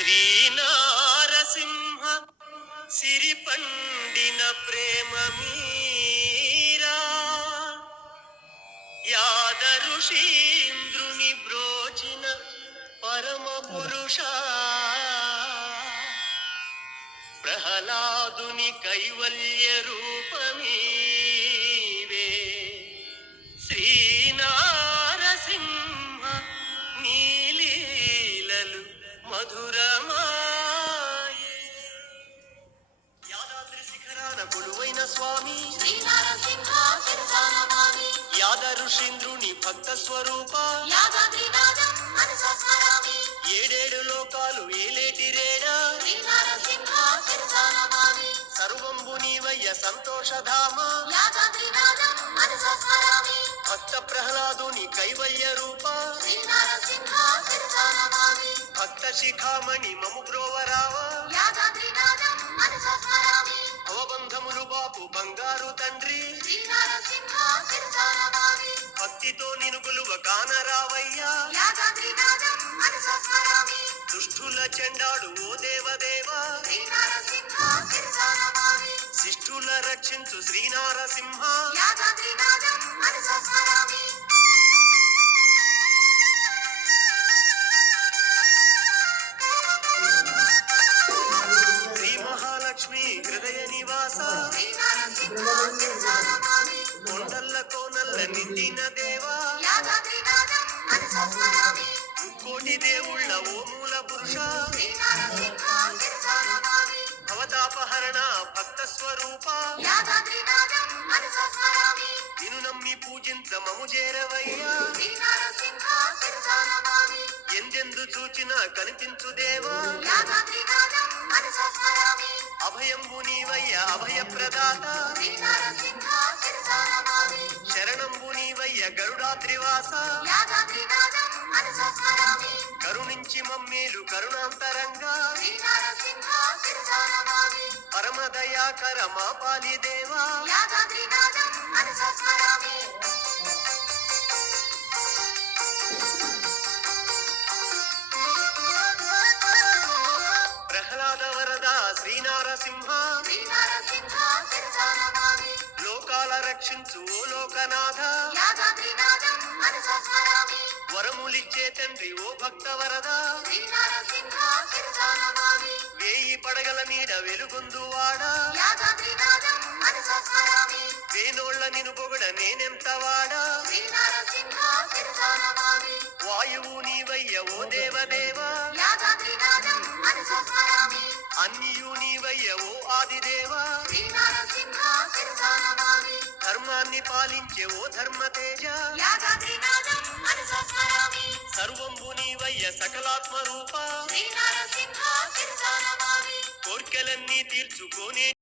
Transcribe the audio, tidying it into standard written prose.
శ్రీనారసింహ సిరిపండిన ప్రేమ మీరా యాద ఋషీంద్రుని బ్రోచిన పరమ పురుష ప్రహ్లాదుని కైవల్య రూపమీవే శ్రీనారసింహ నీలీలలు మధురమాయే యాదాద్రి శిఖరాన కొలువైన స్వామి శ్రీనారసింహ శిరసానమామి యాద ఋషీంద్రుని భక్త స్వరూప యాదాద్రినాథం మనసా స్మరామి ఏడేడు లోకాలు ఏలేటి రేడా శ్రీనారసింహ శిరసానమామి సర్వంబు నీవయ్య సంతోషధామ యాదాద్రినాథం మనసా స్మరామి భక్త ప్రహ్లాదుని కైవల్య రూప శ్రీనారసింహ శిరసానమామి భక్త శిఖామణి మము బ్రోవరావ యాదాద్రినాథం మనసా స్మరామి భవబంధములు బాపు బంగారు తండ్రి శ్రీనారసింహ శిరసానమామి భక్తితో నిను కొలువ కానరావయ్యా యాదాద్రినాథం మనసా స్మరామి దుష్టుల చెండాడు ఓ దేవదేవా శ్రీనారసింహ శిరసానమామి శిష్టుల రక్షించు శ్రీనారసింహ యాదాద్రినాథం మనసా స్మరామి శ్రీ మహాలక్ష్మి హృదయ నివాస శ్రీనారసింహ శిరసానమామి కొండల్ల కోనల్ల నిండిన దేవా యాదాద్రినాథం మనసా స్మరామి ముక్కోటి దేవుళ్ళ ఓ మూల పురుష శ్రీనారసింహ శిరసానమామి భవతాపహరణ భక్త స్వరూప యాదాద్రినాథం మనసా స్మరామి నిన్ను నమ్మి పూజించ మము చేరవయ్యా శ్రీనారసింహ శిరసానమామి ఎందెందు చూచినా కనిపించు దేవా యాదాద్రినాథం మనసా స్మరామి అభయంబు నీవయ్య అభయ ప్రదాత శ్రీనారసింహ శిరసానమామి శరణంబు నీవయ్య గరుడాద్రివాస యాదాద్రినాథం మనసా స్మరామి కరుణించి మమ్మేలు కరుణాంతరంగా శ్రీనారసింహ శిరసానమామి పరమదయాకర మా పాలి దేవా యాదాద్రినాథం మనసా స్మరామి ప్రహ్లాద వరద శ్రీనారసింహ శ్రీనారసింహ శిరసానమామి లోకాల రక్షించు ఓ లోకనాథ యాదాద్రినాథం మనసా స్మరామి వరములిచ్చే తండ్రి ఓ భక్త వరద శ్రీనారసింహ శిరసానమామి వేయి పడగల నీడ వెలుగొందువాడ యాదాద్రినాథం మనసా స్మరామి వేనోళ్ళ నిను పొగడ నేనెంత వాడా శ్రీనారసింహ శిరసానమామి వాయువు నీవయ్య ఓ దేవదేవా యాదాద్రినాథం మనసా స్మరామి అన్నియు నీవయ్య ఓ ఆదిదేవా శ్రీనారసింహ శిరసానమామి ధర్మాన్ని పాలించే ఓ ధర్మతేజ యాదాద్రినాథం మనసా స్మరామి సర్వంబు నీవయ్య సకలాత్మ రూప శ్రీనారసింహ శిరసానమామి కోర్కెలన్నీ తీర్చుకోనే